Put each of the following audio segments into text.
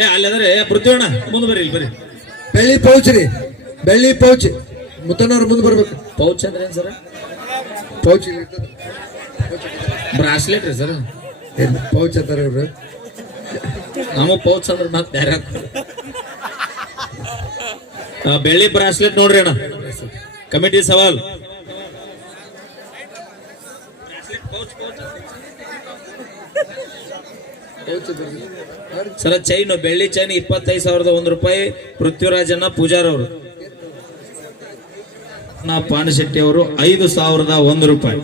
ಏ ಅಲ್ಲದ್ರೆ ಪೃಥ್ವಣ್ಣ ಮುಂದೆ ಬರ್ರಿ ಇಲ್ಲಿ ಬರ್ರಿ. ಬೆಳ್ಳಿ ಪೌಚ್ ರೀ. ಬೆಳ್ಳಿ ಪೌಚ್. ಮುತ್ತನವ್ರು ಮುಂದೆ ಬರ್ಬೇಕು. ಪೌಚ್ ಅಂದ್ರೆ ಏನ್ ಸರ್? ಪೌಚ್ ಬ್ರಾಸ್ಲೆಟ್ ರೀ ಸರ್. ಪೌಚ್ ಅಂತಾರ ಇವ್ರು. ನಮ್ಮ ಪೌಚ್ ಅಂದ್ರೆ ಮತ್ತೆ ಬೇರೆ ಆ, ಬೆಳ್ಳಿ ಬ್ರಾಸ್ಲೆಟ್ ನೋಡ್ರಿ ಅಣ್ಣ. ಕಮಿಟಿ ಸವಾಲ್. ಸರ ಚೈನು ಬೆಳ್ಳಿ ಚೈನ್ ಇಪ್ಪತ್ತೈದು ಸಾವಿರದ ಒಂದು ರೂಪಾಯಿ ಪೃಥ್ವಿರಾಜನ್ನ ಪೂಜಾರ್ ಅವರು ನಾ ಪಾಂಡಶೆಟ್ಟಿ ಅವರು ಐದು ಸಾವಿರದ ಒಂದು ರೂಪಾಯಿ.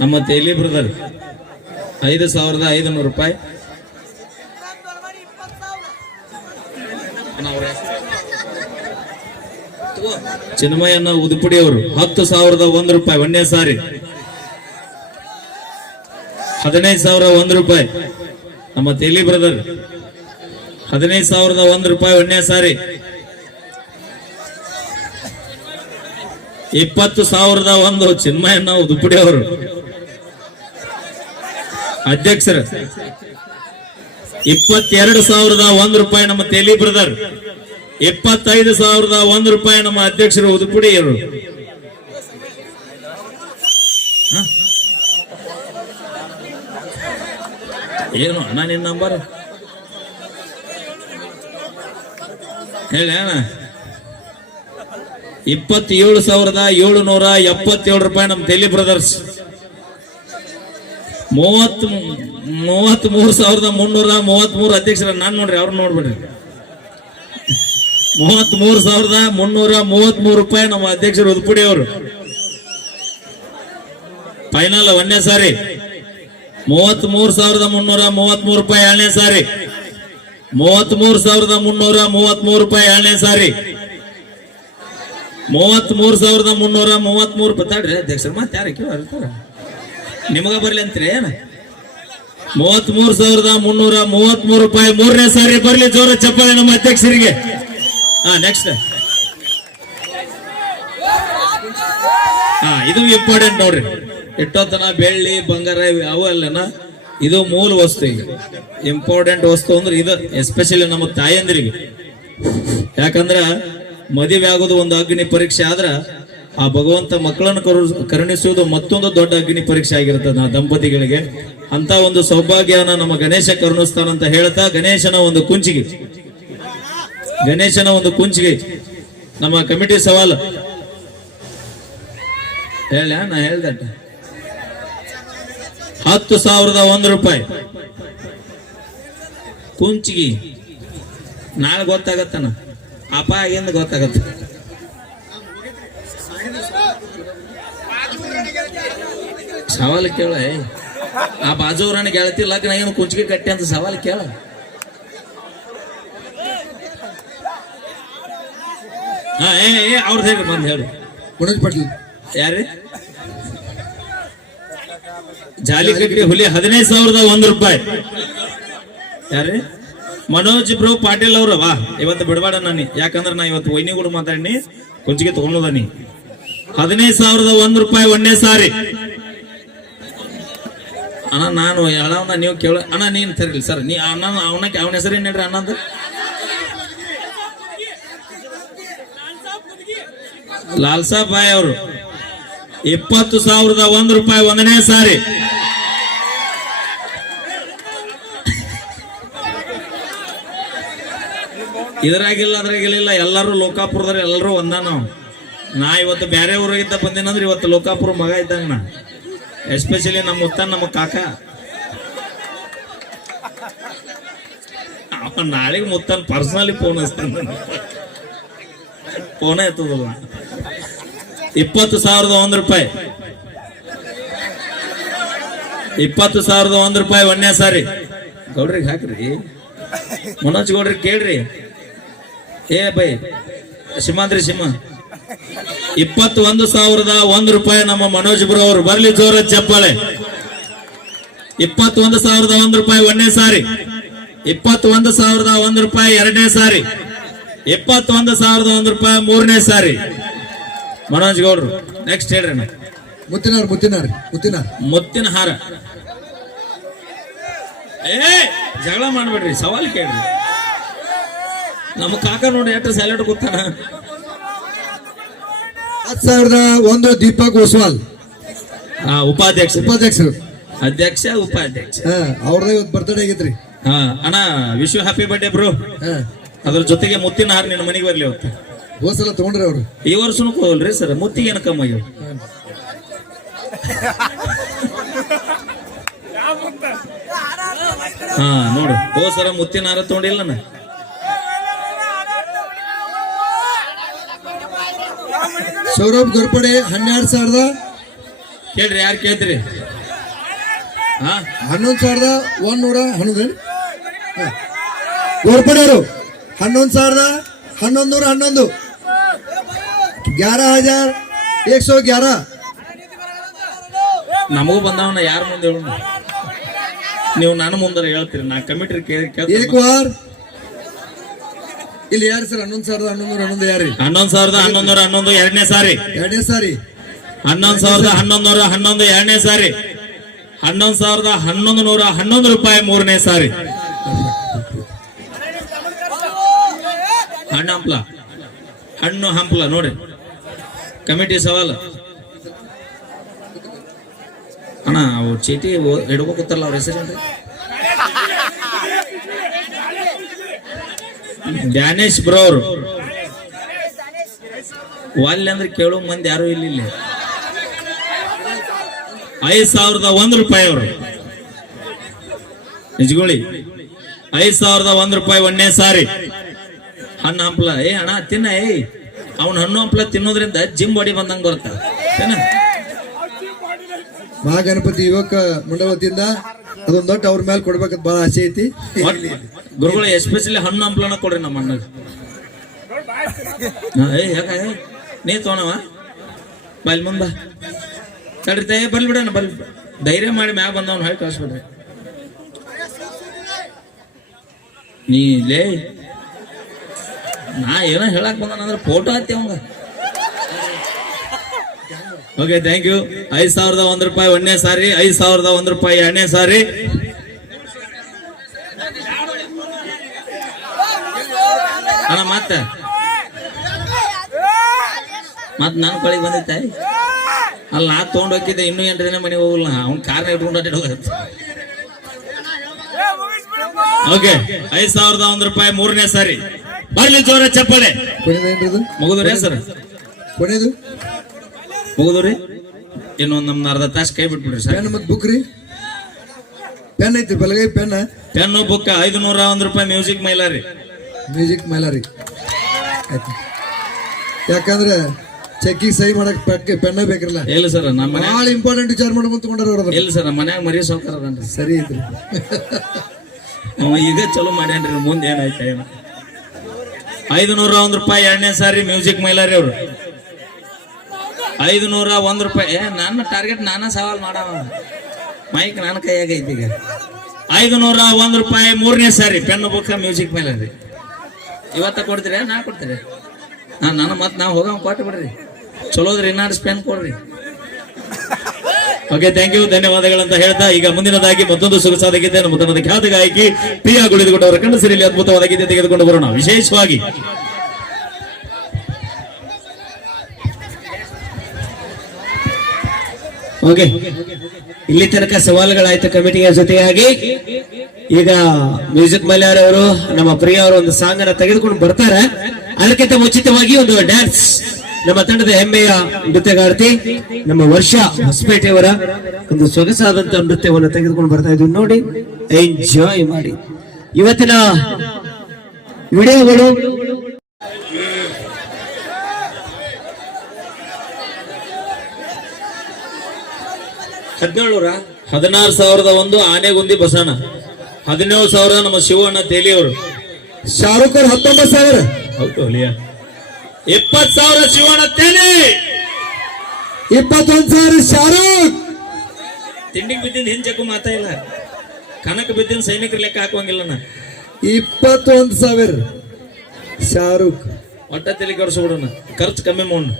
ನಮ್ಮ ತೇಲಿ ಬ್ರದರ್ ಐದು ಸಾವಿರದ ಐದು ನೂರು ರೂಪಾಯಿ ಚಿನ್ಮಯನ ಉದುಪುಡಿ ಅವರು ಹತ್ತು ಸಾವಿರದ ಒಂದು ರೂಪಾಯಿ, ಒಂದೇ ಸಾರಿ. ಹದಿನೈದು ಸಾವಿರ ಒಂದು ರೂಪಾಯಿ. ನಮ್ಮ ತೇಲಿ ಬ್ರದರ್ ಹದಿನೈದು ಸಾವಿರದ ಒಂದು ರೂಪಾಯಿ ಒಂದೇ ಸಾರಿ. ಇಪ್ಪತ್ತು ಸಾವಿರದ ಒಂದು ಚಿನ್ಮಯಣ್ಣ ದುಪ್ಪಡಿ ಅವರು ಅಧ್ಯಕ್ಷರು. ಇಪ್ಪತ್ತೆರಡು ಸಾವಿರದ ಒಂದು ರೂಪಾಯಿ ನಮ್ಮ ತೇಲಿ ಬ್ರದರ್ ಇಪ್ಪತ್ತೈದು ಸಾವಿರದ ಒಂದು ರೂಪಾಯಿ ನಮ್ಮ ಅಧ್ಯಕ್ಷರು ಉದುಪುಡಿಯವರು. ಏನು ಅಣ್ಣ ನಿನ್ನ ನಂಬರ್ ಹೇಳಿ ಅಣ್ಣ. ಇಪ್ಪತ್ತೇಳು ಸಾವಿರದ ಏಳುನೂರ ಎಪ್ಪತ್ತೇಳು ರೂಪಾಯಿ ನಮ್ಮ ತೆಲಿ ಬ್ರದರ್ಸ್ ಮೂವತ್ ಮೂವತ್ತ್ ಮೂರು ಸಾವಿರದ ಮುನ್ನೂರ ಮೂವತ್ತ್ ಮೂರು ಅಧ್ಯಕ್ಷರ ನಾನು ನೋಡ್ರಿ ಅವ್ರು ನೋಡ್ಬಿಡ್ರಿ. ಮೂವತ್ತ್ ಮೂರು ಸಾವಿರದ ಮುನ್ನೂರ ಮೂವತ್ತ್ ಮೂರು ರೂಪಾಯಿ ನಮ್ಮ ಅಧ್ಯಕ್ಷರು ಉದ್ಪುಡಿ ಅವರು. ಫೈನಲ್ ಒಂದನೇ ಸಾರಿ. ಮೂವತ್ತ್ ಮೂರ್ ಸಾವಿರದ ಮುನ್ನೂರ ಮೂವತ್ತ್ ಮೂರು ರೂಪಾಯಿ ಎರಡನೇ ಸಾರಿ. ಮೂವತ್ತ್ ಮೂರ್ ಸಾವಿರದ ಮುನ್ನೂರ ಮೂವತ್ತ್ ಮೂರು ರೂಪಾಯಿ ಎರಡನೇ ಸಾರಿ. ಮೂವತ್ತ್ ಮೂರ್ ಸಾವಿರದ ಮುನ್ನೂರ ಮೂವತ್ತ್ ಮೂರು ಬತ್ತಾಡ್ರಿ ಅಧ್ಯಕ್ಷರು, ಮತ್ತೆ ಯಾರ ಕೇಳ್ತಾರ ನಿಮಗ ಬರ್ಲಿ ಅಂತೀರಿ ಏನ? ಮೂವತ್ತ್ ಮೂರು ಸಾವಿರದ ಮುನ್ನೂರ ಮೂವತ್ತ್ ಮೂರು ರೂಪಾಯಿ ಮೂರನೇ ಸಾರಿ ಬರ್ಲಿ ಜೋರ ಚಪ್ಪಾಳೆ ನಮ್ಮ ಅಧ್ಯಕ್ಷರಿಗೆ. ಹಾ ನೆಕ್ಸ್ಟ್ ಹಾ, ಇದು ಇಂಪಾರ್ಟೆಂಟ್ ನೋಡ್ರಿ. ಇಟ್ಟೋತನ, ಬೆಳ್ಳಿ, ಬಂಗಾರ ಯಾವ ಅಲ್ಲನ? ಇದು ಮೂಲ ವಸ್ತು ಈಗ. ಇಂಪಾರ್ಟೆಂಟ್ ವಸ್ತು ಅಂದ್ರೆ ಇದು ಎಸ್ಪೆಷಲಿ ನಮ್ಮ ತಾಯಂದ್ರಿಗೆ. ಯಾಕಂದ್ರ ಮದುವೆ ಆಗೋದು ಒಂದು ಅಗ್ನಿ ಪರೀಕ್ಷೆ ಆದ್ರ ಆ ಭಗವಂತ ಮಕ್ಕಳನ್ನು ಕರು- ಕರುಣಿಸುವುದು ಮತ್ತೊಂದು ದೊಡ್ಡ ಅಗ್ನಿ ಪರೀಕ್ಷೆ ಆಗಿರ್ತದೆ ಆ ದಂಪತಿಗಳಿಗೆ. ಅಂತ ಒಂದು ಸೌಭಾಗ್ಯನ ನಮ್ಮ ಗಣೇಶ ಕರುಣಿಸ್ತಾನ ಅಂತ ಹೇಳ್ತಾ ಗಣೇಶನ ಒಂದು ಕುಂಚಿಗೆ. ಗಣೇಶನ ಒಂದು ಕುಂಚಿಗೆ ನಮ್ಮ ಕಮಿಟಿ ಸವಾಲು. ಹೇಳ ನಾ ಹೇಳ್ದಟ್ಟ ಹತ್ತು ಸಾವಿರದ ಒಂದು ರೂಪಾಯಿ. ಕುಂಚಿಗಿ. ನಾಳೆ ಗೊತ್ತಾಗತ್ತನ? ಅಪ ಆಗಿಂದ ಗೊತ್ತಾಗತ್ತ. ಸವಾಲು ಕೇಳ. ಆ ಬಾಜೂರನ ಗೆಳತಿ ಲಗ್ನ ಏನು ಕುಂಚಿಗೆ ಕಟ್ಟಿ ಅಂತ ಸವಾಲು ಕೇಳ. ಹಾ ಏ ಏ ಅವ್ರದ್ದು ಹೇಳಿ ಬಂದು ಹೇಳಿ. ಮನೋಜ್ ಪಾಟೀಲ್. ಯಾರ್ರಿ? ಜಾಲಿಕಟ್ಟಿ ಹುಲಿ ಹದಿನೈದು ಸಾವಿರದ ಒಂದು ರೂಪಾಯಿ. ಯಾರಿ ಮನೋಜ್ ಬ್ರೋ ಪಾಟೀಲ್ ಅವರು, ವಾ, ಇವತ್ತು ಬಿಡಬೇಡ ನಾನು ಯಾಕಂದ್ರೆ ನಾ ಇವತ್ತು ವೈನಿ ಕೂಡ ಮಾತಾಡಿನಿ ಕುಂಚಿಗೆ ತಗೊಂಡದಾನಿ ಹದಿನೈದು ಸಾವಿರದ ಒಂದು ರೂಪಾಯಿ ಒಂದೇ ಸಾರಿ. ಅಣ್ಣ, ನಾನು ಅಣ್ಣ ನೀವು ಕೇಳ, ಅಣ್ಣ, ನೀನ್ ತರಲಿ ಸರ್. ನೀ ಅಣ್ಣ ಅವನ ಅವನ ಹೆಸರು ಏನ್ ಹೇಳ್ರಿ, ಅಣ್ಣಂದು? ಲಾಲ್ಸಾ ಬಾಯ್ ಅವರು. ಇಪ್ಪತ್ತು ಸಾವಿರದ ಒಂದು ರೂಪಾಯಿ ಒಂದನೇ ಸಾರಿ. ಇದ್ರಾಗಿಲ್ಲ ಅದ್ರಾಗಿಲ್ಲ, ಎಲ್ಲರೂ ಲೋಕಾಪುರದ್ರ ಎಲ್ಲರೂ ಒಂದ ನಾ ಇವತ್ತು ಬೇರೆ ಊರಾಗಿದ್ದ ಬಂದಿನಂದ್ರೆ ಇವತ್ತು ಲೋಕಾಪುರ ಮಗ ಇದ್ದಂಗ ನಾ. ಎಸ್ಪೆಷಲಿ ನಮ್ಮ ಮುತ್ತ, ನಮ್ಮ ಕಾಕ. ನಾಳೆಗೆ ಮುತ್ತನ್ ಪರ್ಸನಲಿ ಫೋನ್ ಹಚ್ತಾನ. ಫೋನೇ ಎತ್ತದಲ್ಲ ಇಪ್ಪತ್ತು ಸಾವಿರದ ಒಂದು ರೂಪಾಯಿ. ಇಪ್ಪತ್ತು ಸಾವಿರದ ಒಂದು ರೂಪಾಯಿ ಒಂದನೇ ಸಾರಿ. ಗೌಡ್ರಿಗೆ ಹಾಕ್ರಿ. ಮನೋಜ್ ಗೌಡ್ರಿ ಕೇಳ್ರಿ. ಏ ಬೈ, ಸಿಂಹಾದ್ರಿ ಸಿಂಹ. ಇಪ್ಪತ್ತೊಂದು ಸಾವಿರದ ಒಂದು ರೂಪಾಯಿ ನಮ್ಮ ಮನೋಜ್ ಬ್ರೋ ಅವರು ಬರ್ಲಿ ಜೋರ ಚಪ್ಪಾಳೆ. ಇಪ್ಪತ್ತೊಂದು ಸಾವಿರದ ಒಂದು ರೂಪಾಯಿ ಒಂದನೇ ಸಾರಿ. ಇಪ್ಪತ್ತೊಂದು ಸಾವಿರದ ಒಂದು ರೂಪಾಯಿ ಎರಡನೇ ಸಾರಿ. ಇಪ್ಪತ್ತೊಂದು ಸಾವಿರದ ಒಂದು ರೂಪಾಯಿ ಮೂರನೇ ಸಾರಿ. ಮನೋಜ್ ಗೌಡ್ರು ನೆಕ್ಸ್ಟ್ ಹೇಳ್ರಿ ಮುತ್ತಿನಾರ್ ಮುತ್ತಿನಾರ್ ಮುತ್ತಿನಾರ್ ಮುತ್ತಿನ ಹಾರ. ಏ ಜಗಳ ಮಾಡ್ಬೇಡ್ರಿ ಸವಾಲ್ ಕೇಳ್ರಿ. ನಮ್ಮ ಕಾಕ ನೋಡಿ ಎಷ್ಟು ಸ್ಯಾಲೆಡ್ ಕೂತಾನ ಹತ್ತು ಸಾವಿರದ ಒಂದು ದೀಪಕ್ ಓಸ್ವಾಲ್ ಹಾ ಉಪಾಧ್ಯಕ್ಷ. ಉಪಾಧ್ಯಕ್ಷರು. ಅಧ್ಯಕ್ಷ ಉಪಾಧ್ಯಕ್ಷ. ಹಾ ಅವ್ರದೇ ಇವತ್ತು ಬರ್ತಡೇ ಆಗಿತ್ರಿ. ಹಾ ಅಣ್ಣ ವಿಶ್ ಹ್ಯಾಪಿ ಬರ್ಡೇ ಬ್ರೋ ಹಾ. ಅದ್ರ ಜೊತೆಗೆ ಮುತ್ತಿನ ಹಾರ ನಿನ್ನ ಮನೆಗೆ ಬರ್ಲಿ ಅವತ್ತು. ಹೋದ್ ಸಲ ತಗೊಂಡ್ರಿ ಅವ್ರು. ಈ ವರ್ಷನು ಕೋಲ್ರಿ ಸರ್ ಮುತ್ತಿಗೆ ಏನು ಕಮ್ಮಿ ಆಗ್ಯಾವ. ಹಾ ನೋಡು. ಹೋ ಸರ ಮುತ್ತಿನ ಹಾರ ತಗೊಂಡಿಲ್ಲ ನಾ ಸೌರಭ್ ಗರ್ಪಡೆ ಹನ್ನೆರಡು ಸಾವಿರದ ಕೇಳ್ರಿ ಯಾರು ಕೇಳ್ತೀರಿ? ಹಾ? ಹನ್ನೊಂದು ಸಾವಿರದ ಒಂದೂರ ಹನ್ನೊಂದು ಗೋರ್ಪಡೆ ಅವರು ಹನ್ನೊಂದು ಸಾವಿರದ ಹನ್ನೊಂದು ನೂರ ಹನ್ನೊಂದು. ಗ್ಯಾರ ಹಜಾರ್? ಏಕ್ ಸೋ ಗ್ಯಾರ? ನಮಗೂ ಬಂದವನ ಯಾರ ಮುಂದೆ ಹೇಳು? ನೀವು ನಾನು ಮುಂದೆ ಹೇಳ್ತೀರಿ ನಾ ಕಮಿಟ್ರಿ ಕೇಳಿ ವಾರ್? ಇಲ್ಲಿ ಯಾರು ಸರ್? ಹನ್ನೊಂದು ಸಾವಿರದ ಹನ್ನೊಂದು ಹನ್ನೊಂದು ಯಾರಿ? ಹನ್ನೊಂದು ಸಾವಿರದ ಹನ್ನೊಂದು ಹನ್ನೊಂದು ಎರಡನೇ ಸಾರಿ. ಎರಡನೇ ಸಾರಿ? ಹನ್ನೊಂದು ಸಾವಿರದ ಹನ್ನೊಂದು ನೂರ ಹನ್ನೊಂದು ಎರಡನೇ ಸಾರಿ. ಹನ್ನೊಂದು ಸಾವಿರದ ಹನ್ನೊಂದು ನೂರ ಹನ್ನೊಂದು ರೂಪಾಯಿ ಮೂರನೇ ಸಾರಿ. ಹಣ್ಣು ಹಂಪ್ಲ. ಹಣ್ಣು ಹಂಪ್ಲ ನೋಡಿ. ಕಮಿಟಿ ಸವಾಲು. ಅಣ್ಣ, ಅವ್ರು ಚೀಟಿ ಇಡ್ಬೇಕಲ್ಲ ಅವ್ರ ಹೆಸರೇನ್ರಿ ಡ್ಯಾನೇಶ್ ಬ್ರೋ ಅವರು. ವಾಲ್ಯ ಅಂದ್ರೆ ಕೇಳೋ ಮಂದಿ ಯಾರು ಇಲ್ಲ ಇಲ್ಲಿ. ಐದ್ ಸಾವಿರದ ಒಂದ್ ರೂಪಾಯಿ ಅವರು. ನಿಜಗುಳಿ. ಐದ್ ಸಾವಿರದ ಒಂದ್ ರೂಪಾಯಿ ಒಂದೇ ಸಾರಿ. ಹಣ್ಣು ಹಂಪ್ಲ. ಏ ಅಣ್ಣ, ತಿನ್ನ ಏ ಅವ್ನ ಹಣ್ಣು ಹಂಪ್ಲ ತಿನ್ನೋದ್ರಿಂದ ಜಿಮ್ ಬಾಡಿ ಬಂದಂಗ ಬರುತ್ತೆ. ಮಹಾಗಣಪತಿ ಯುವಕ ಮಂಡಳ ವತಿಯಿಂದ ಅದೊಂದು ದೊಡ್ಡ ಅವ್ರ ಮೇಲೆ ಕೊಡ್ಬೇಕಂತ ಬಹಳ ಆಸೆ ಐತಿ. ಗುರುಗಳು ಎಸ್ಪೆಷಲಿ ಹಣ್ಣು ಹಂಪ್ಲನ ಕೊಡ್ರಿ ನಮ್ಮ ಅಣ್ಣಗೆ. ಏ ಯಾಕ? ನೀ ತೋಣವ? ಬಲ್ ಮುಂದ ತಡ್ರಿ ತೇ ಬರ್ಲಿ ಬಲ್ ಬರ್ಲಿ ಧೈರ್ಯ ಮಾಡಿ ಮ್ಯಾಗ ಬಂದವನು ಹಾಕಿ ಕಳಿಸ್ಬಿಡ್ರಿ. ನೀ ಲೇ ನಾ ಏನೋ ಹೇಳಕ್ ಬಂದಾನಂದ್ರೆ ಫೋಟೋ ಹತ್ತಿ ಅವಂಗ. ಓಕೆ ಥ್ಯಾಂಕ್ ಯು ಐದ್ ಸಾವಿರದ ಒಂದ್ ರೂಪಾಯಿ ಒಂದನೇ ಸಾರಿ, ಐದ್ ಸಾವಿರದ ಒಂದ್ ರೂಪಾಯಿ ಎರಡನೇ ಸಾರಿ. ಅಣ್ಣ, ಮತ್ತೆ? ಮತ್ ನನ್ ಕೊಳಿಗೆ ಬಂದೈತೆ ಅಲ್ಲ, ನಾ ತಗೊಂಡ್ ಹೋಗಿದ್ದೆ ಇನ್ನೂ ಎಂಟು ದಿನ ಮನೆಗೆ ಹೋಗಲ್ಲ. ಅವ್ನ ಕಾರ್ ಇಟ್ಕೊಂಡು ಓಕೆ ಐದ್ ಸಾವಿರದ ಒಂದ್ ರೂಪಾಯಿ ಮೂರನೇ ಸಾರಿ. ಬರ್ಲಿ ಜೋರ ಚಪ್ಪಳೆ ಮುಗಿದ್ರಿ ಸರ್? ಕೊನೆದು? ಮುಗಿದ್ರಿ? ಇನ್ನೊಂದ್ ನಮ್ನ ಅರ್ಧ ತಾಸು ಕೈ ಬಿಟ್ಬಿಡ್ರಿ ಸರ್. ಮತ್ತು ಬುಕ್ ರೀ? ಪೆನ್ ಐತಿ ಬಲಗೈ ಪೆನ್ ಪೆನ್ನು ಬುಕ್ ಐದು ನೂರ ಒಂದ್ ರೂಪಾಯಿ ಮ್ಯೂಸಿಕ್ ಮೈಲಾರಿ ಮ್ಯೂಸಿಕ್ ಮೈಲಾರಿ ಆಯ್ತು. ಯಾಕಂದ್ರೆ ಚೆಕ್ಕಿಗೆ ಸಹಿ ಮಾಡಕ್ ಪೆಕ್ ಪೆನ್ನ ಬೇಕಿರಲ್ಲ. ಇಲ್ಲ ಸರ್ ನಮ್ಮ ಭಾಳ ಇಂಪಾರ್ಟೆಂಟ್ ವಿಚಾರ ಮಾಡ್ಕೊಂತ ಎಲ್ಲಿ ಅವ್ರ. ಇಲ್ಲ ಸರ್ ನಮ್ಮ ಮನ್ಯಾಗ ಮರಿ ಸೌಕರ್ಯ ಸರಿ ಐತ್ರಿ. ಇದೇ ಈಗ ಚಲೋ ಮಾಡ್ಯಾನ್ರಿ ಮುಂದೆ ಏನಾಯ್ತು ಏನು? ಐದು ನೂರ ಒಂದ್ ರೂಪಾಯಿ ಎರಡನೇ ಸಾರಿ ಮ್ಯೂಸಿಕ್ ಮೈಲಾರಿ ಅವರು. ಐದು ನೂರ ಒಂದ್ ರೂಪಾಯಿ. ನನ್ನ ಟಾರ್ಗೆಟ್ ನಾನ ಸವಾಲ್ ಮಾಡವ ಮೈಕ್ ನನ್ನ ಕೈಯಾಗ ಐತಿ ಈಗ. ಐದು ನೂರ ಒಂದ್ ರೂಪಾಯಿ ಮೂರನೇ ಸಾರಿ ಪೆನ್ ಬುಕ್ ಮ್ಯೂಸಿಕ್ ಮೈಲಾರಿ. ಇವತ್ತ ಕೊಡ್ತೀರ? ನಾ ಕೊಡ್ತೀರಿ ನಾನು ನಾನು ಮತ್ತೆ ನಾವು ಹೋಗೋ ಕೊಟ್ಟು ಬಿಡ್ರಿ. ಚಲೋದ್ರಿ ಇನ್ನಾರು ಪೆನ್ ಕೊಡ್ರಿ. ಓಕೆ ಥ್ಯಾಂಕ್ ಯು ಧನ್ಯವಾದಗಳಂತ ಹೇಳ್ತಾ ಈಗ ಮುಂದಿನದಾಗಿ ಮತ್ತೊಂದು ಸೊಗಸಾದ ಗೀತೆ ನಮ್ಮ ಖ್ಯಾತ ಗಾಯಕಿ ಪ್ರಿಯಾ ಗುಳಿದುಕೊಂಡವರ ಕಂಡ ಅದ್ಭುತವಾದ ಗೀತೆ ತೆಗೆದುಕೊಂಡು ಬರೋಣ. ವಿಶೇಷವಾಗಿ ಓಕೆ ಇಲ್ಲಿ ತನಕ ಸವಾಲುಗಳಾಯ್ತು ಕಮಿಟಿಯ ಜೊತೆಯಾಗಿ ಈಗ ಮ್ಯೂಸಿಕ್ ಮಲ್ಯಾರ್ ಅವರು ನಮ್ಮ ಪ್ರಿಯ ಅವರು ಒಂದು ಸಾಂಗ್ ಅನ್ನ ತೆಗೆದುಕೊಂಡು ಬರ್ತಾರೆ. ಅದಕ್ಕಿಂತ ಮುಂಚಿತವಾಗಿ ಒಂದು ಡ್ಯಾನ್ಸ್ ನಮ್ಮ ತಂಡದ ಹೆಮ್ಮೆಯ ನೃತ್ಯಗಾರ್ತಿ ನಮ್ಮ ವರ್ಷ ಹೊಸಪೇಟೆಯವರ ಒಂದು ಸೊಗಸಾದಂತ ನೃತ್ಯವನ್ನು ತೆಗೆದುಕೊಂಡು ಬರ್ತಾ ಇದ್ವಿ. ನೋಡಿ ಎಂಜಾಯ್ ಮಾಡಿ. ಇವತ್ತಿನ ವಿಡಿಯೋಗಳು ಹದಿನೇಳು ಹದಿನಾರು ಸಾವಿರದ ಒಂದು ಆನೆಗುಂದಿ ಬಸಣ್ಣ ಹದಿನೇಳು ಸಾವಿರದ ನಮ್ಮ ಶಿವಣ್ಣ ತೇಲಿಯವರು. ಶಾರುಖ್ ಅವ್ರ ಹತ್ತೊಂಬತ್ತು ಸಾವಿರ? ಹೌದು ಇಪ್ಪತ್ ಸಾವಿರ ಶಿವಣ್ಣ ತೇಲಿ. ಇಪ್ಪತ್ತೊಂದು ಸಾವಿರ ಶಾರುಖ್. ತಿಂಡಿ ಬಿದ್ದಿನ ಹಿಂಜಕ್ಕೂ ಮಾತಾ ಇಲ್ಲ. ಕನಕ ಬಿದ್ದಿನ ಸೈನಿಕರ ಲೆಕ್ಕ ಹಾಕುವಂಗಿಲ್ಲ ನಾ ಇಪ್ಪತ್ತೊಂದು ಸಾವಿರ ಶಾರುಖ್. ಒಟ್ಟ ತಲೆ ಕಡಿಸ್ಬಿಡೋಣ ಖರ್ಚು ಕಮ್ಮಿ ಮಾಡೋಣ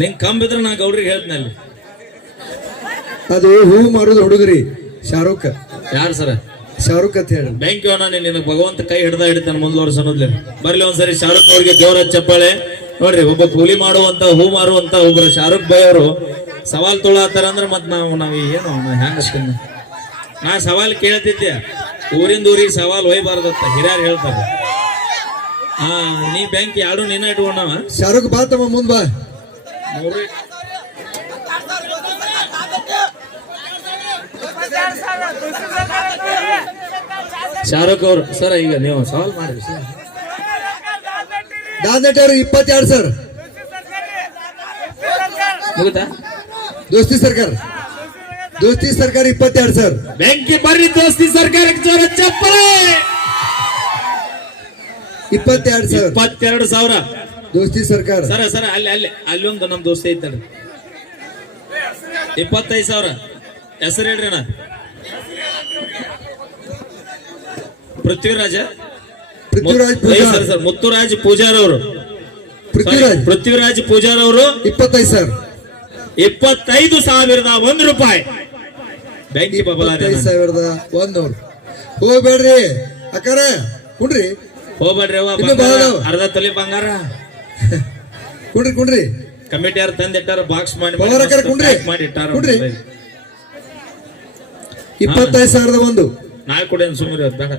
ನಿಂಗೆ ಕಮ್ಮಿ ಬಿದ್ರೆ ನಾ ಗೌಡ್ರಿಗೆ ಹೇಳ್ತೀನಿ ಅಲ್ಲಿ. ಅದು ಹೂ ಮಾರೋದು ಹುಡುಗರಿ ಶಾರುಖ್. ಯಾರು ಸರ? ಶಾರುಖ್ ಅಂತ ಹೇಳಿ. ಬ್ಯಾಂಕ್ ಅಣ್ಣ ನಿನ್ನ ಭಗವಂತ ಕೈ ಹಿಡ್ದ ಹಿಡಿತಾನೆ ಮುಂದುವರ್ಸ ಅನ್ನೋದ್ಲೆ ಬರ್ಲಿ ಒಂದ್ಸರಿ ಶಾರುಖ್ ಅವ್ರಿಗೆ ಜೋರ ಚಪ್ಪಾಳೆ. ನೋಡ್ರಿ ಒಬ್ಬ ಕೂಲಿ ಮಾಡುವಂತ ಹೂ ಮಾರುವಂತ ಒಬ್ರು ಶಾರುಖ್ ಭಾಯ್ ಅವರು. ಸವಾಲ್ ತೊಳತ್ತಾರ ಅಂದ್ರೆ ಮತ್ ನಾವು ನಾವ್ ಏನು ಹೆಂಗ ನಾ ಸವಾಲ್ ಕೇಳ್ತಿದ್ದೆ. ಊರಿಂದ ಊರಿಗೆ ಸವಾಲ್ ಒಯ್ಬಾರ್ದತ್ತ ಹಿರಿಯರು ಹೇಳ್ತಾರೆ. ಹಾ ನೀ ಬ್ಯಾಂಕ್ ಯಾರು ನೀನ ಇಟ್ಕೊಂಡವ? ಶಾರುಖ್ ಬಾ ತಮ್ಮ ಮುಂದ್ ಬಾ. ಮೂರು ಶಾರುಖ್ ಅವರು ಸರ್ ಈಗ ನೀವು ಸವಾಲ್ ಮಾಡಿ. ದಾದನಟ್ಟಿ ಅವ್ರು ಇಪ್ಪತ್ತೆರಡು ಸರ್. ಮುಗಿತಾ? ದೋಸ್ತಿ ಸರ್ಕಾರ. ದೋಸ್ತಿ ಸರ್ಕಾರ ಇಪ್ಪತ್ತೆರಡು ಸರ್. ಬೆಂಕಿ ಬರ್ರಿ ದೋಸ್ತಿ ಸರ್ಕಾರಕ್ಕೆ ಜೋರ ಚಪ್ಪಲೆ. ಇಪ್ಪತ್ತೆರಡು ಸರ್. ಇಪ್ಪತ್ತೆರಡು ಸಾವಿರ. ದೋಸ್ತಿ ಸರ್ಕಾರ. ಸರ ಸರ ಅಲ್ಲಿ ಅಲ್ಲಿ ಅಲ್ಲಿ ಒಂದು ನಮ್ ದೋಸ್ತಿ ಐತಲ್ರಿ ಇಪ್ಪತ್ತೈದು ಸಾವಿರ. ಹೆಸರು ಹೇಳ್ರಿ ಅಣ್ಣ. ಪೃಥ್ವಿರಾಜ ಪೃಥ್ವಿರಾಜ್ ಪೂಜಾರ್. ಸರ್ ಸರ್ ಮುತ್ತುರಾಜ್ ಪೂಜಾರ್ ಅವರು. ಪೃಥ್ವಿರಾಜ್. ಪೃಥ್ವಿರಾಜ್ ಪೂಜಾರ್ ಅವರು ಇಪ್ಪತ್ತೈದು ಸರ್. ಇಪ್ಪತ್ತೈದು ಸಾವಿರದ ಒಂದು ರೂಪಾಯಿ. ಬೆಂಕಿ ಬಬಲಾದೆ ಇಪ್ಪತ್ತೈದು ಸಾವಿರದ ಒಂದೂರು ಹೋಗ್ಬೇಡ್ರಿ. ಅಕ್ಕಾರ ಕುಣ್ರಿ ಹೋಗ್ಬೇಡ್ರಿ ಅವ್ವ, ಇನ್ನು ಬಂಗಾರ, ಬರೋದು. ಅರ್ಧ ತಲೆ ಬಂಗಾರ. ಕುಣ್ರಿ ಕುಣ್ರಿ ಕಮಿಟಿ ಯಾರು ತಂದಿಟ್ಟಾರ ಬಾಕ್ಸ್ ಮಾಡಿ ಮಸ್ತ್ ಕುಂಡ್ರಿ. pack ಮಾಡಿ ಇಟ್ಟಾರ. ಕುಂಡ್ರಿ. ಇಪ್ಪತ್ತೈದು ಸಾವಿರದ ಒಂದು. ನಾಳೆ ಕೊಡಿ ಸುಮ್ಮನೆ ಬೇಡ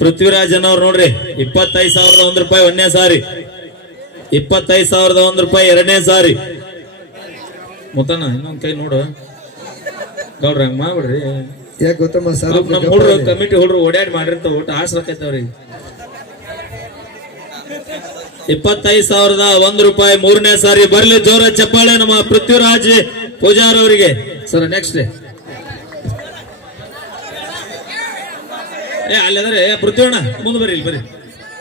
ಪೃಥ್ವಿರಾಜನ್ ಅವ್ರು ನೋಡ್ರಿ ಇಪ್ಪತ್ತೈದು ಸಾವಿರದ ಒಂದ್ ರೂಪಾಯಿ ಒಂದನೇ ಸಾರಿ. ಇಪ್ಪತ್ತೈದು ಸಾವಿರದ ಒಂದ್ ರೂಪಾಯಿ ಎರಡನೇ ಸಾರಿ. ಮುತ್ತಣ್ಣ ಇನ್ನೊಂದ್ ಕೈ ನೋಡು. ಗೌಡ್ರ ಹಂಗ ಮಾಡ್ಬಿಡ್ರಿ. ಯಾಕೆ ಗೊತ್ತಮ್ಮ ಸರ್ ಹುಡ್ರು ಕಮಿಟಿ ಹುಡ್ರು ಓಡಾಡಿ ಮಾಡಿರ್ತಾವ ಊಟ ಆಸರಕೈತವ್ರಿ ಇಪ್ಪತ್ತೈದು ಸಾವಿರದ ಒಂದ್ ರೂಪಾಯಿ ಮೂರನೇ ಸಾರಿ ಬರ್ಲಿ ಜೋರ ಚಪ್ಪಾಳೆ ನಮ್ಮ ಪೃಥ್ವಿರಾಜ್ ಪೂಜಾರ್ ಅವರಿಗೆ. ಸರ್ ನೆಕ್ಸ್ಟ್ ಏ ಅಲ್ಲದ್ರೆ ಪೃಥ್ವಣ್ಣ ಮುಂದೆ ಬರ್ರಿ ಇಲ್ಲಿ ಬರ್ರಿ.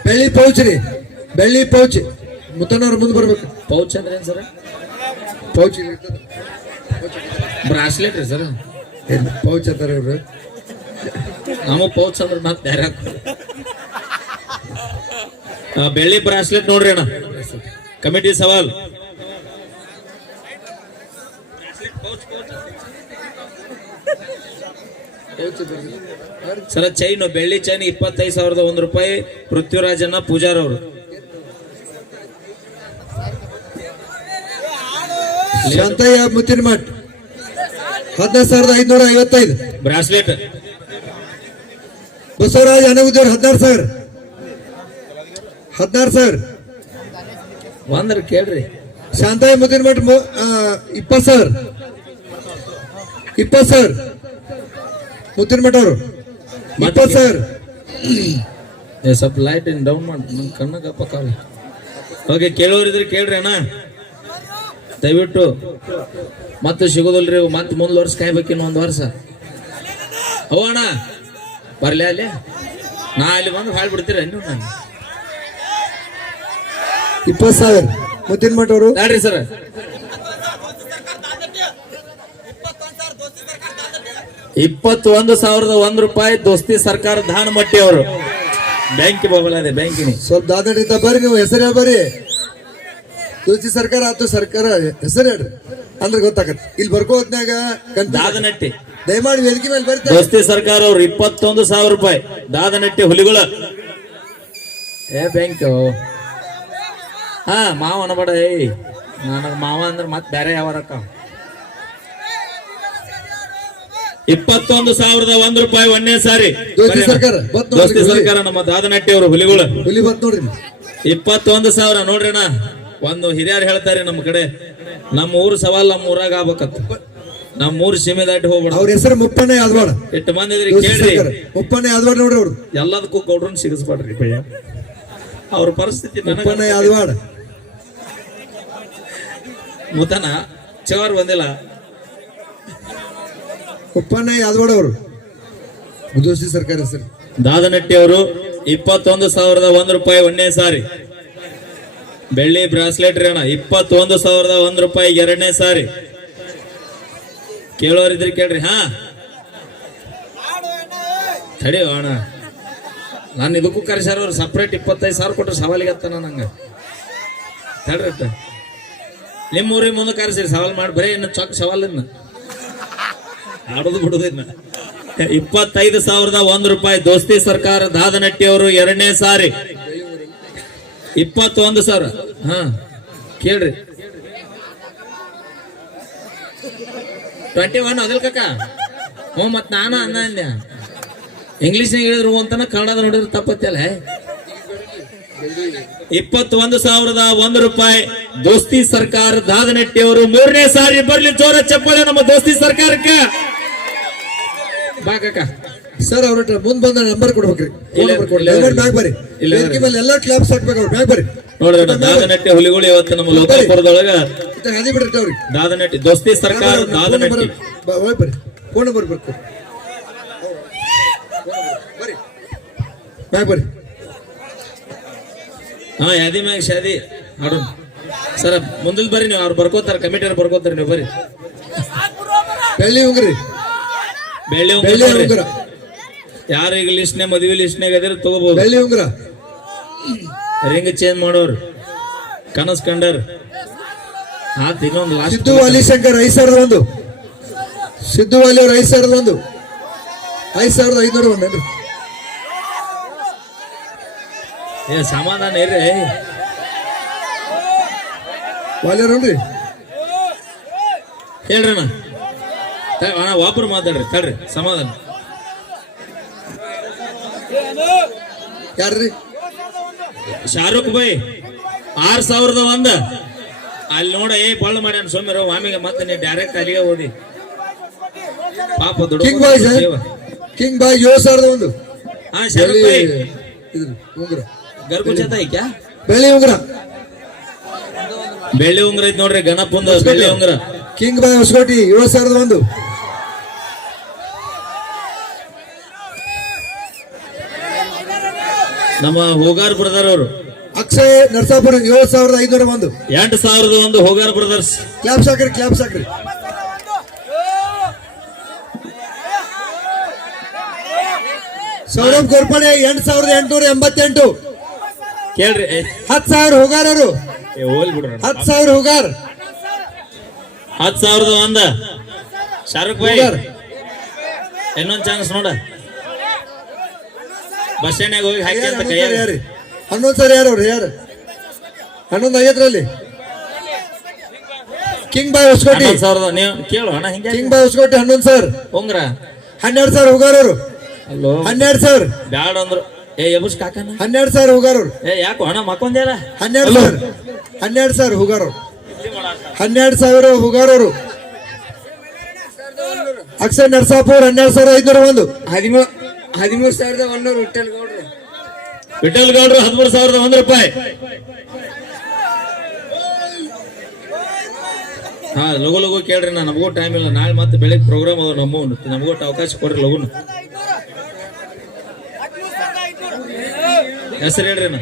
ಬೆಳ್ಳಿ ಪೌಚ್ ರೀ. ಬೆಳ್ಳಿ ಪೌಚ್. ಮುತ್ತನವ್ರ ಮುಂದೆ ಬರ್ಬೇಕು. ಪೌಚ್ ಅಂದ್ರೆ ಏನ್ ಸರ್? ಪೌಚ್ ಬ್ರಾಸ್ಲೆಟ್ ರೀ ಸರ್. ಪೌಚ್ ಅಂತಾರೆ ಇವ್ರು? ನಮ್ಮ ಪೌಚ್ ಅಂದ್ರೆ ಮತ್ತೆ ಬೇರೆ ಬೆಳ್ಳಿ ಬ್ರಾಸ್ಲೆಟ್ ನೋಡ್ರಿ ಅಣ್ಣ. ಕಮಿಟಿ ಸವಾಲ್. ಸರ ಚೈನ್ ಬೆಳ್ಳಿ ಚೈನ್ ಇಪ್ಪತ್ತೈದು ಸಾವಿರದ ಒಂದು ರೂಪಾಯಿ ಪೃಥ್ವಿರಾಜನ್ನ ಪೂಜಾರ್ ಅವರು ಶಾಂತಯ್ಯ ಮುತ್ತಿನ ಮಠ. ಹದಿನೈದು ಸಾವಿರದ ಐದ್ನೂರ ಐವತ್ತೈದು. ಬ್ರಾಸ್ಲೆಟ್. ಬಸವರಾಜ್ ಅನಗುದೇವ್ರ ಹದಿನಾರು ಸಾವಿರ. ಹದಿನಾರು ಸಾವಿರ. ಒಂದ್ರ ಕೇಳ್ರಿ. ಶಾಂತಯ್ಯ ಮುತ್ತಿನ ಮಠ ಇಪ್ಪತ್ತು ಸಾವಿರ. ಇಪ್ಪತ್ತು ಸಾವಿರ. ಮುತ್ತಿನ ಮಠ ಅವರು ಇಪ್ಪತ್ತು ಸರ್ ಏ ಸ್ವಲ್ಪ ಲೈಟ್ ಡೌನ್ ಮಾಡಿ. ನನ್ನ ಕಣ್ಣಗಪ್ಪ ಕಾಲು ಓಕೆ ಕೇಳೋರಿದ್ರೆ ಕೇಳ್ರಿ ಅಣ್ಣ. ದಯವಿಟ್ಟು ಮತ್ತೆ ಸಿಗೋದಿಲ್ರಿ ಮತ್ತೆ ಮುಂದ್ ವರ್ಷ ಕಾಯ್ಬೇಕಿನ್ನು ಒಂದು ವರ್ಷ. ಅವ ಅಣ್ಣ. ಬರ್ಲಿ ಅಲ್ಲಿ? ನಾ ಅಲ್ಲಿ ಬಂದು ಹಾಳು ಬಿಡ್ತೀರ ನೀವು ನಾನು? ಇಪ್ಪತ್ತು ಸಾವಿರ. ಮುತ್ತಿನ ಮಠ ಅವರು ಸರ್. ಇಪ್ಪತ್ತೊಂದು ಸಾವಿರದ ಒಂದ್ ರೂಪಾಯಿ ದೋಸ್ತಿ ಸರ್ಕಾರ ಧಾನಮಟ್ಟಿ ಅವರು ಬ್ಯಾಂಕ್ ಬಬಲಾದೆ ಬ್ಯಾಂಕಿನಿ ಸ್ವಲ್ಪ ದಾದಾಡಿದ್ದ ಬರ್ರಿ ನೀವು ಹೆಸರು ಬರ್ರಿ. ತುಳಸಿ ಸರ್ಕಾರ ಆತು ಸರ್ಕಾರ ಹೆಸರು ಹೇಳ್ರಿ. ಅಂದ್ರೆ ಗೊತ್ತಾಗತ್ತೆ. ಇಲ್ಲಿ ಬರ್ಕೋದ್ನಾಗ ದಾದನಟ್ಟಿ. ದಯಮಾಡಿ ವೇದಿಕೆ ಮೇಲೆ ಬರ್ತಾರೆ ದೋಸ್ತಿ ಸರ್ಕಾರ ಅವ್ರು ಇಪ್ಪತ್ತೊಂದು ಸಾವಿರ ರೂಪಾಯಿ. ದಾದನಟ್ಟಿ ಹುಲಿಗಳ. ಏ ಬ್ಯಾಂಕ್. ಹಾ ಮಾವ ಬಡ ಏಯ್. ನನಗ ಮಾವ ಅಂದ್ರೆ ಮತ್ತೆ ಬೇರೆ ಯಾವಾರಕ್ಕ? ಇಪ್ಪತ್ತೊಂದು ಸಾವಿರದ ಒಂದ್ ರೂಪಾಯಿ ಒಂದೇ ಸಾರಿ. ದೋಸ್ತಿ ಸರ್ಕಾರ ನಮ್ಮ ದಾದನಟ್ಟಿ ಅವರು ಹುಲಿಗಳು. ಹುಲಿ ಬತ್ ನೋಡ್ರಿ ಇಪ್ಪತ್ತೊಂದು ಸಾವಿರ ನೋಡ್ರಿ ಅಣ್ಣ. ಒಂದು ಹಿರಿಯರು ಹೇಳ್ತಾರೆ ನಮ್ಮ ಕಡೆ ನಮ್ಮ ಊರು ಸವಾಲ್ ನಮ್ಮ ಊರಾಗ ಆಗ್ಬೇಕತ್ತ ನಮ್ಮ ಊರು ಸೀಮೆ ದಾಟಿ ಹೋಗ್ಬೇಡ ಅವ್ರ ಹೆಸರು ಮುಪ್ಪನೆ ಯಾದವಾಡ ಎಷ್ಟು ದೋಸ್ತಿ ಕೇಳ್ರಿ. ಮುಪ್ಪಣ್ಣ ಯಾದವಾಡ ನೋಡ್ರಿ ಅವ್ರು. ಎಲ್ಲದಕ್ಕೂ ಗೌಡ್ರನ್ ಸಿಗಿಸ್ಬೇಡ್ರಿ ಭಯ ಅವ್ರ ಪರಿಸ್ಥಿತಿ ಮುಪ್ಪಣ್ಣ ನನಗೆ ಯಾದವಾಡ ಮುತನ ಚವರ್ ಬಂದಿಲ್ಲ. ಮುಪ್ಪಣ್ಣ ಯಾದವಾಡ ಅವರು? ಮುದೋಸಿ ಸರ್ಕಾರ ಹೆಸರು. ದಾದನಟ್ಟಿ ಅವರು ಇಪ್ಪತ್ತೊಂದು ಸಾವಿರದ ಒಂದ್ ರೂಪಾಯಿ ಒಂದನೇ ಸಾರಿ. ಬೆಳ್ಳಿ ಬ್ರಾಸ್ಲೆಟ್ ರೀ ಅಣ್ಣ ಇಪ್ಪತ್ತೊಂದು ಸಾವಿರದ ಒಂದ್ ರೂಪಾಯಿ ಎರಡನೇ ಸಾರಿ. ಕೇಳೋರಿದ್ರಿ ಕೇಳ್ರಿ, ಹಾ? ತಡಿ ಅಣ್ಣ. ನಾನು ಇದಕ್ಕೂ ಕರೆಸ್ಯಾರ ಅವ್ರು ಸಪ್ರೇಟ್ ಇಪ್ಪತ್ತೈದು ಸಾವಿರ ಕೊಟ್ಟರೆ ಸವಾಲಿಗೆ ಹತ್ತಾನ ನಂಗೆ. ತಡ್ರಿ. ನಿಮ್ಮ ಊರಿಗೆ ಮುಂದೆ ಕರೆಸಿರಿ, ಸವಾಲ್ ಮಾಡಿ, ಬರೀ ಇನ್ನು ಚೊಕ್ ಸವಾಲ್ ಇನ್ನು. ಆಡೋದು ಬಿಡುದಿಲ್ಲ. ಇಪ್ಪತ್ತೈದು ಸಾವಿರದ ಒಂದ್ ರೂಪಾಯಿ ದೋಸ್ತಿ ಸರ್ಕಾರ ದಾದನಟ್ಟಿ ಅವರು ಎರಡನೇ ಸಾರಿ. ಇಪ್ಪತ್ತೊಂದು ಸಾವಿರ. ಹಾ, ಕೇಳ್ರಿ. ಟ್ವೆಂಟಿ ಒನ್ ಅದಲ್ ಕಕ್ಕ ಹ್ಞೂ ಮತ್ ನಾನು ಅನ್ನ ಇಂಗ್ಲಿಷ್ ಹೇಳಿದ್ರು ಅಂತಾನ ಕನ್ನಡದ ನೋಡಿದ್ರೆ ತಪ್ಪತ್ತಲ್ಲ ಇಪ್ಪತ್ತೊಂದು ಸಾವಿರದ ಒಂದು ರೂಪಾಯಿ ದೋಸ್ತಿ ಸರ್ಕಾರ ದಾದನಟ್ಟಿ ಅವರು ಮೂರನೇ ಸಾರಿ ಬರ್ಲಿ ಜೋರ ಚಪ್ಪಲೆ ನಮ್ಮ ದೋಸ್ತಿ ಸರ್ಕಾರಕ್ಕೆ. ಬಾ ಕಕ್ಕ ಸರ್ ಅವ್ರ ಹತ್ರ ಮುಂದ್ ಬಂದ ನಂಬರ್ ಕೊಡ್ಬೇಕ್ರಿ. ನಂಬರ್ ಬ್ಯಾಗ್ ಬರ್ರಿ. ವೇದಿಕೆ ಮೇಲೆ ಎಲ್ಲ ಕ್ಲಾಪ್ಸ್ ಹಾಕ್ಬೇಕು ಅವ್ರು ಬ್ಯಾಗ್ ಬರ್ರಿ. ನೋಡ್ರಿ ದಾದನಟ್ಟಿ ಹುಲಿಗಳು ಇವತ್ತು ನಮ್ಮ ಲೋಕಾಪುರದೊಳಗ ಹಾದಿ ಅವ್ರಿಗೆ. ದಾದನಟ್ಟಿ ದೋಸ್ತಿ ಸರ್ಕಾರ ದಾದನಟ್ಟಿ ಬರ್ರಿ. ಫೋನ್ ನಂಬರ್ ಬರ್ಕೊ. ಬರ್ರಿ. ಬ್ಯಾಗ್ ಬರ್ರಿ. ಹಾ ಯಾದಿ ಮ್ಯಾಗ ಶಾದಿ. ಆಡೋಣ ಸರ್ ಮುಂದಲ್ ಬರ್ರಿ ನೀವು. ಅವ್ರು ಬರ್ಕೋತಾರ ಕಮಿಟಿ ಬರ್ಕೋತಾರ ನೀವು ಬರ್ರಿ. ಬೆಳ್ಳಿ ಉಂಗ್ರಿ. ಬೆಳ್ಳಿ ಉಂಗುರ ಬೆಳ್ಳಿ. ಉಂಗುರ. ಯಾರು ಈಗ ಲಿಸ್ಟ್ನೇ ಮದುವೆ ಲಿಸ್ಟ್ನಾಗ ಅದಿರ ತಗೋಬಹುದು ಬೆಳ್ಳಿ ಉಂಗುರ. ರಿಂಗ್ ಚೇಂಜ್ ಮಾಡೋರು. ಕನಸ್ ಕಂಡರ್. ಆತ ಇನ್ನೊಂದು ಲಾಸ್ಟ್ ಸಿದ್ದು ವಾಲಿ ಶಂಕರ್ ಐದು ಸಾವಿರದ ಒಂದು. ಸಿದ್ದು ವಾಲಿ ಅವ್ರ ಐದು ಸಾವಿರದ ಒಂದು. ಐದು ಸಾವಿರದ ಐದುನೂರ ಒಂದು ಏ ಸಮಾಧಾನ ಇರ್ರಿ. ಹೇಳ್ರಿ ಅವ್ರನ್ರಿ ಹೇಳ್ರಿ ಅಣ್ಣ ತ- ಅಣ್ಣ ಒಬ್ರು ಮಾತಾಡ್ರಿ ತಡ್ರಿ ಸಮಾಧಾನ. ಯಾರ್ರಿ? ಶಾರುಖ್ ಬೈ ಆರ್ ಸಾವಿರದ ಒಂದ. ಅಲ್ಲಿ ನೋಡ ಏ ಬಳ್ಳ ಮಾಡ್ಯಾನ ಸೋಮ್ಯರ ಆಮೇಲೆ ಮತ್ತೆ ನೀ ಡೈರೆಕ್ಟ್ ಅಲ್ಲಿಗೆ ಓದಿ ಪಾಪ ದುಡ್ಡು ಕಿಂಗ್ ಬಾಯ್ ಕಿಂಗ್ ಬಾಯ್ ಏಳು ಸಾವಿರದ ಒಂದು. ಹಾ ಶಾರುಖ್ ಭಾಯ್. ಉಂಗುರ. ಗರ್ಭುಚತ ಐಕ್ಯಾ? ಬೆಳ್ಳಿ ಉಂಗ್ರ. ಬೆಳ್ಳಿ ಉಂಗ್ರ ಐತಿ ನೋಡ್ರಿ ಗಣಪಂದ ಬೆಳ್ಳಿ ಉಂಗ್ರ. ಕಿಂಗ್ ಬಾಯ್ ಹೊಸಕೋಟಿ ಏಳು ಸಾವಿರದ ಒಂದು. ನಮ್ಮ ಹೋಗಾರ್ ಬ್ರದರ್ ಅವರು. ಅಕ್ಷಯ್ ನರಸಾಪುರ ಏಳು ಸಾವಿರದ ಐನೂರ ಒಂದು. ಎಂಟು ಸಾವಿರದ ಒಂದು ಹೋಗಾರ್ ಬ್ರದರ್ಸ್. ಕ್ಲಾಪ್ಸ್ ಸಾಕ್ರಿ ಕ್ಲಾಪ್ಸ್ ಸಾಕ್ರಿ. ಸೌರಭ್ ಗೋರ್ಪಡೆ ಎಂಟು ಸಾವಿರದ ಎಂಟುನೂರ ಎಂಬತ್ತೆಂಟು. ಕೇಳ್ರಿ. ಹತ್ತು ಸಾವಿರ ಹೋಗಾರ್ ಅವರು ಹತ್ತು ಸಾವಿರ ಹುಗಾರ್. ಹತ್ತು ಸಾವಿರದ ಒಂದ. ಶಾರುಖ್ ಭಾಯ್ ಇನ್ನೊಂದ್ ಚಾನ್ಸ್ ನೋಡ. ಬಸ್ ಸ್ಟ್ಯಾಂಡ್ ಹೋಗಿ ಹಾಕಿ ಅಂತ ಹನ್ನೊಂದು ಕೈಯಾಗ ಸರಿ ಯಾರು? ಹನ್ನೊಂದು ಸರಿ ಯಾರು ಅವ್ರು? ಯಾರು? ಹನ್ನೊಂದು ಐವತ್ತರಲ್ಲಿ? King boy Hosakote. ಸಾವಿರದ ನೀವು ಕೇಳು ಹಣ ಹಿಂಗೆ ಕಿಂಗ್ ಬಾಯ್ ಹೊಸಕೋಟಿ ಹನ್ನೊಂದು ಸರ್. ಉಂಗ್ರ? ಹನ್ನೆರಡು ಸಾವಿರ ಹುಗಾರವ್ರು ಅಲ್ಲೋ. ಹನ್ನೆರಡು ಸಾವಿರ ಬ್ಯಾಡ ಅಂದ್ರು. ಏ ಎಬಸ್ ಕಾಕನ ಹನ್ನೆರಡು ಸಾವಿರ ಹುಗಾರರು ಏ ಯಾಕೋ ಹಣ ಮಕ್ಕೊಂದೇಲ ಹನ್ನೆರಡು ಸಾವಿರ ಹನ್ನೆರಡು ಸಾವಿರ ಹುಗಾರರು ಹನ್ನೆರಡು ಸಾವಿರ ಹುಗಾರರು. ಅಕ್ಷಯ್ ನರಸಾಪುರ್ ಹನ್ನೆರಡು ಸಾವಿರ ಐದ್ನೂರ ಒಂದು. ಹದಿಮೂರು ಹದಿಮೂರು ಸಾವಿರದ ಒಂದೂರು ವಿಠಲ್ ಗೌಡ್ರು. ವಿಠಲ್ ಗೌಡ್ರು ಹದಿಮೂರು ಸಾವಿರದ ಒಂದ್ ರೂಪಾಯಿ. ಹಾ ಲಘು ಲಗು ಕೇಳ್ರಿ ನಾ ನಮಗೂ ಟೈಮ್ ಇಲ್ಲ. ನಾಳೆ ಮತ್ತೆ ಬೆಳಿಗ್ಗೆ ಪ್ರೋಗ್ರಾಮ್ ಅದ ನಮ್ಮ. ನಮಗೂ ಅವಕಾಶ ಕೊಡ್ರಿ ಲಘು ಹೆಸರು ಹೇಳ್ರಿ ನಾ.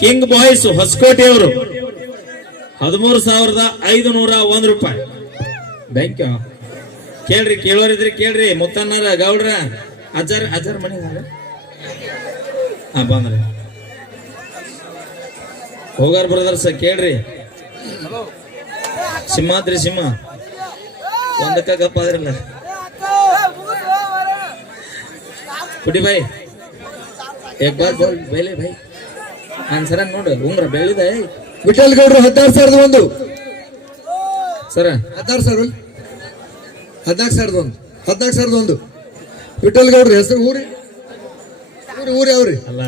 ಕಿಂಗ್ ಬಾಯ್ಸ್ ಹೊಸಕೋಟೆ ಅವರು ಹದಿಮೂರು ಸಾವಿರದ ಐದು ನೂರ ಒಂದ್ ರೂಪಾಯಿ. ಬ್ಯಾಂಕ್ ಕೇಳ್ರಿ, ಕೇಳೋರಿದ್ರಿ ಕೇಳ್ರಿ. ಮುತ್ತನ್ನರ ಗೌಡ್ರ ಅಜರ್ ಅಜರ್ ಮನೆ ಹಾ, ಬಂದ್ರಿ. ಹೋಗಾರ್ ಬ್ರದರ್ಸ್ ಕೇಳ್ರಿ. ಸಿಂಹಾದ್ರಿ ಸಿಂಹ. ಒಂದಕ್ಕ ಗಪ್ಪ ಆದ್ರಲ್ಲ. ಕುಡಿ ಬಾಯ್. ಏಕ್ ಬೈ. ನಾನ್ ಸರ ನೋಡ್ರಿ ಉಂಗ್ರ ಬೆಳಿದೆ ವಿಠಲ್ ಗೌಡ್ರು ಹದಿನಾರು ಸಾವಿರದ ಒಂದು. ಸರ. ಹದಿನಾರು ಸಾವಿರ ಹದಿನಾಲ್ಕು ಸಾವಿರದ ಒಂದು. ಹದಿನಾಲ್ಕು ಸಾವಿರದ ಒಂದು. ವಿಠಲ್ ಗೌಡ್ರಿ ಹೆಸರು ಊರಿ? ಊರಿ ಊರಿ ಅವ್ರಿ? ಅಲ್ಲ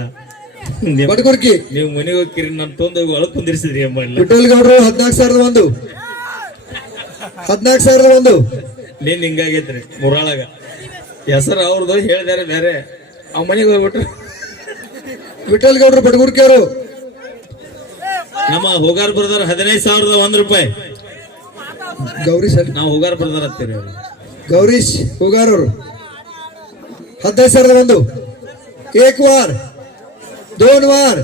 ನೀವ್- ಬಡಗುರ್ಕಿ ನೀವು ಮನೆಗೆ ಹೋಗ್ತೀರಿ ನಾನು ತೊಂದು ಒಳಗ್ ಕುಂದಿರ್ಸಿದ್ರಿ ಅಮ್ಮ ಇಲ್ಲ. ವಿಠಲ್ ಗೌಡ್ರು ಹದಿನಾಲ್ಕು ಸಾವಿರದ ಒಂದು. ಹದಿನಾಲ್ಕು ಸಾವಿರದ ಒಂದು. ನೀನ್ ಹಿಂಗಾಗೈತ್ರಿ ಮುರಾಳಾಗ. ಹೆಸರು ಅವ್ರದ್ದು ಹೇಳಿದಾರೆ ಬೇರೆ. ಅವ್ ಮನೆಗೆ ಹೋಗ್ಬಿಟ್ರು ವಿಠಲ್ ಗೌಡ್ರು ಬಡಗುರ್ಕಿ ಅವರು ನಮ್ಮ ಹೋಗಾರ್ ಬ್ರದರ್ ಹದಿನೈದು ಸಾವಿರದ ಒಂದ್ ರೂಪಾಯಿ. ಗೌರೀಶ್. ನಾವು ಹೋಗಾರ್ ಬ್ರದರ್ ಹತ್ತೀರಿ. ಗೌರೀಶ್ ಹೋಗಾರ್ ಅವರು ಹದಿನೈದು ಸಾವಿರದ ಒಂದು. ಏಕ್ ವಾರ್ ದೋನ್ ವಾರ್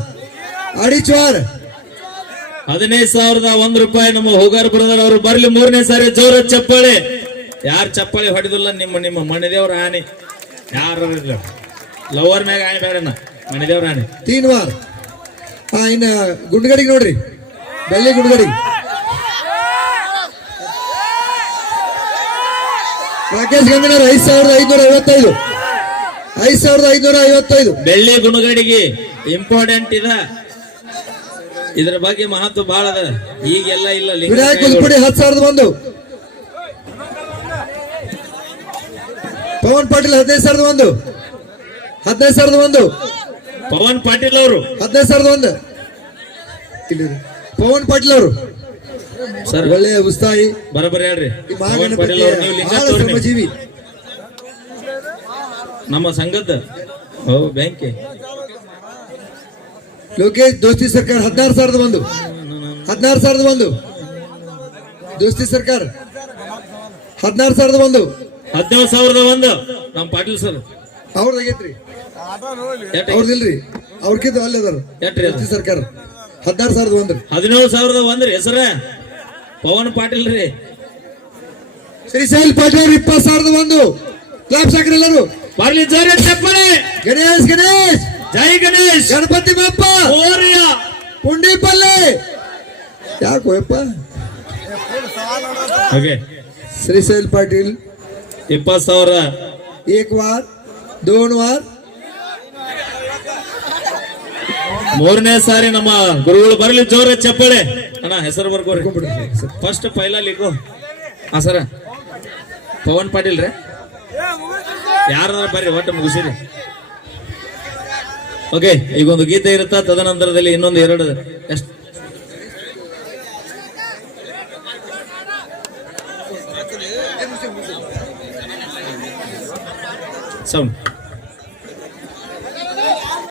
ಅಡಿಚ್ ವಾರ್ ಹದಿನೈದು ಸಾವಿರದ ಒಂದ್ ರೂಪಾಯಿ ನಮ್ಮ ಹೋಗಾರ್ ಬ್ರದರ್ ಅವರು ಬರ್ಲಿ ಮೂರನೇ ಸಾರಿ ಜೋರ ಚಪ್ಪಾಳೆ. ಯಾರು ಚಪ್ಪಾಳೆ ಹೊಡೆದಿಲ್ಲ ನಿಮ್ಮ ನಿಮ್ಮ ಮಣ್ಣದೇವ್ರ ಆನೆ. ಯಾರು ಲವರ್ ಮ್ಯಾಗ ಆನೆ ಆನೆ ತೀನ್ ವಾರ್ ಹಾ ಇನ್ನ ಗುಂಡ್ಗಡಿಗೆ ನೋಡ್ರಿ. ಬೆಳ್ಳಿ ಗುಂಡ್ಗಡಿ. ರಾಕೇಶ್ ಗಂಗನರ್ ಐದ್ ಸಾವಿರದ ಐದ್ನೂರ ಐವತ್ತೈದು. ಐದ್ ಸಾವಿರದ ಐದ್ನೂರ ಐವತ್ತೈದು. ಬೆಳ್ಳಿ ಗುಣಗಡಿಗೆ ಇಂಪಾರ್ಟೆಂಟ್ ಇದ. ಇದ್ರ ಬಗ್ಗೆ ಮಹತ್ವ ಬಹಳ ಅದ. ಈಗೆಲ್ಲ ಇಲ್ಲ ವಿನಾಯಕ್ ಕುಲ್ಪುಡಿ ಹತ್ತು ಸಾವಿರದ ಒಂದು. ಪವನ್ ಪಾಟೀಲ್ ಹದಿನೈದು ಸಾವಿರದ ಒಂದು. ಹದಿನೈದು ಸಾವಿರದ ಒಂದು. ಪವನ್ ಪಾಟೀಲ್ ಅವರು. ಹದಿನೈದು ಸಾವಿರದ ಒಂದು. ಪವನ್ ಪಾಟೀಲ್ ಅವರು. ಸರ್ ಒಳ್ಳೆ ಉಸ್ತಾಯಿ ಬರಬರ ಹೇಳ್ರಿ. ಈ ಪವನ್ ಪಾಟೀಲ್ ಅವರು ನೀವು ಲಿಂಗ ತೋರಿ ನೀವು. ಶ್ರಮಜೀವಿ. ನಮ್ಮ ಸಂಘದ. ಓ ಬ್ಯಾಂಕಿ ಲೋಕೇಶ್ ದೋಸ್ತಿ ಸರ್ಕಾರ ಹದಿನಾರು ಸಾವಿರದ ಒಂದು. ಹದಿನಾರು ಸಾವಿರದ ಒಂದು. ದೋಸ್ತಿ ಸರ್ಕಾರ ಹದಿನಾರು ಸಾವಿರದ ಒಂದು. ಹದಿನೇಳು ಸಾವಿರದ ಒಂದು. ನಮ್ಮ ಪಾಟೀಲ್ ಸರ್. ಅವ್ರದಾಗೈತ್ರಿ ಎಷ್ಟ್ ಅವ್ರದಿಲ್ರಿ ಅವ್ರಕಿದ್ದು ಅಲ್ಲೇ ಅದಾರ ಎಷ್ಟ್ರಿ ಅದು ದೋಸ್ತಿ ಸರ್ಕಾರ ಹದಿನಾರು ಸಾವಿರದ ಒಂದು ಹದಿನೇಳು ಸಾವಿರದ ಒಂದ್ರಿ ಹೆಸರ ಪವನ್ ಪಾಟೀಲ್ ರೀ ಶ್ರೀಶೈಲ್ ಪಾಟೀಲ್ ಅವ್ರು ಇಪ್ಪತ್ತು ಸಾವಿರದ ಒಂದು ಕ್ಲಾಪ್ ಸಾಕ್ರಿ ಎಲ್ಲರೂ ಬರ್ಲಿ ಜೋರ ಚಪ್ಪಳೆ ಗಣೇಶ್ ಗಣೇಶ್ ಜೈ ಗಣೇಶ್ ಗಣಪತಿ ಬಾಪ್ಪ ಮೌರ್ಯ ಪುಂಡಿ ಪಲ್ಲೆ ಯಾಕೋ ಯಪ್ಪ ಓಕೆ ಶ್ರೀಶೈಲ್ ಪಾಟೀಲ್ ಇಪ್ಪತ್ತು ಸಾವಿರ एक वार दोन वार ಮೂರನೇ ಸಾರಿ ನಮ್ಮ ಗುರುಗಳು ಬರಲಿ, ಜೋರ ಚಪ್ಪಳೆ. ಅಣ್ಣ, ಹೆಸರು ಬರ್ಕೋರಿ. ಫಸ್ಟ್ ಪೈಲ ಲಿಖೋ ಹಾ, ಸರ. ಪವನ್ ಪಾಟೀಲ್ ರೀ. ಯಾರಾದ್ರೂ ಬರ್ರಿ, ಒಟ್ಟು ಮುಗಿಸಿರಿ. ಓಕೆ ಈಗ ಒಂದು ಗೀತೆ ಇರುತ್ತಾ? ತದನಂತರದಲ್ಲಿ ಇನ್ನೊಂದು ಎರಡು. ಎಷ್ಟು? ಸೌಂಡ್